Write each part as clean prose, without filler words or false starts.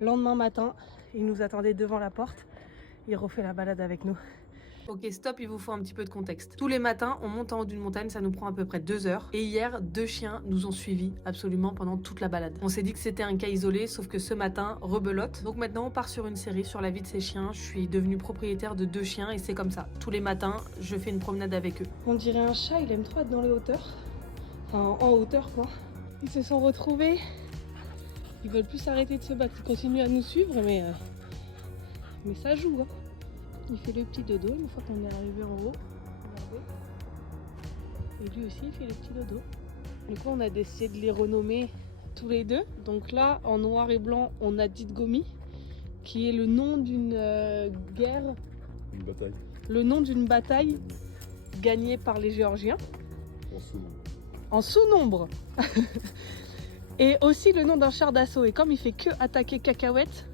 Lendemain matin, il nous attendait devant la porte. Il refait la balade avec nous. Ok, stop, il vous faut un petit peu de contexte. Tous les matins, on monte en haut d'une montagne, ça nous prend à peu près 2 heures. Et hier, 2 chiens nous ont suivis absolument pendant toute la balade. On s'est dit que c'était un cas isolé, sauf que ce matin, rebelote. Donc maintenant, on part sur une série sur la vie de ces chiens. Je suis devenue propriétaire de 2 chiens et c'est comme ça. Tous les matins, je fais une promenade avec eux. On dirait un chat, il aime trop être dans les hauteurs. Enfin, en hauteur, quoi. Ils se sont retrouvés. Ils veulent plus s'arrêter de se battre. Ils continuent à nous suivre, mais ça joue, hein. Il fait le petit dodo une fois qu'on est arrivé en haut. Regardez. Et lui aussi, il fait le petit dodo. Du coup, on a décidé de les renommer tous les deux. Donc là, en noir et blanc, on a Didgomi, qui est le nom d'une guerre. Une bataille. Le nom d'une bataille gagnée par les Géorgiens. En sous-nombre. En sous-nombre. Et aussi le nom d'un char d'assaut. Et comme il fait que attaquer Cacahuète,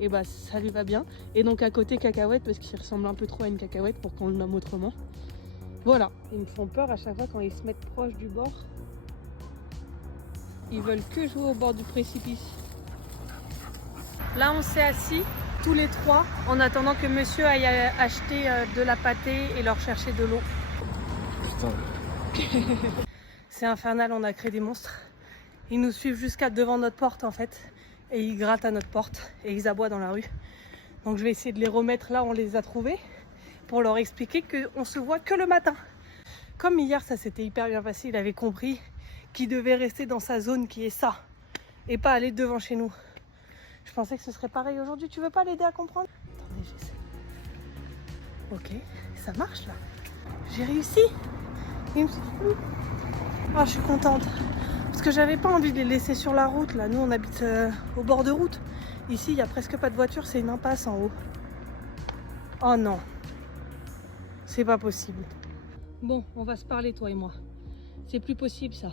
et bah ça lui va bien. Et donc à côté Cacahuète, parce qu'il ressemble un peu trop à une cacahuète pour qu'on le nomme autrement. Voilà. Ils me font peur à chaque fois quand ils se mettent proche du bord. Ils veulent que jouer au bord du précipice. Là on s'est assis, tous les trois, en attendant que monsieur aille acheter de la pâtée et leur chercher de l'eau. Putain. C'est infernal, on a créé des monstres. Ils nous suivent jusqu'à devant notre porte en fait. Et ils grattent à notre porte et ils aboient dans la rue. Donc je vais essayer de les remettre là où on les a trouvés pour leur expliquer qu'on se voit que le matin. Comme hier ça s'était hyper bien passé, il avait compris qu'il devait rester dans sa zone qui est ça et pas aller devant chez nous. Je pensais que ce serait pareil aujourd'hui. Tu veux pas l'aider à comprendre? Attendez, j'essaie. Ok, ça marche là. J'ai réussi. Il me... Oh, je suis contente. Parce que j'avais pas envie de les laisser sur la route là. Nous on habite au bord de route. Ici il n'y a presque pas de voiture, c'est une impasse en haut. Oh non. C'est pas possible. Bon, on va se parler toi et moi. C'est plus possible ça.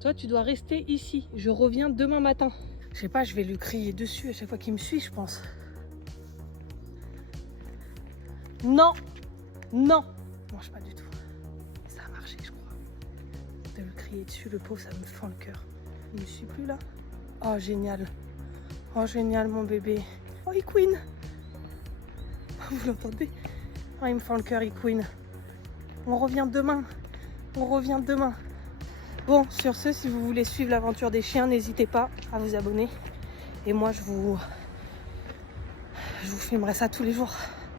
Toi tu dois rester ici. Je reviens demain matin. Je sais pas, je vais lui crier dessus à chaque fois qu'il me suit, je pense. Non. Non. Mange pas du tout. Ça a marché, je crois. De le crier dessus, le pauvre, ça me fend le cœur. Il ne suit plus là. Oh génial. Oh génial mon bébé. Oh il couine. Vous l'entendez? Oh il me fend le cœur, il couine. On revient demain. On revient demain. Bon, sur ce, si vous voulez suivre l'aventure des chiens, n'hésitez pas à vous abonner. Et moi je vous filmerai ça tous les jours.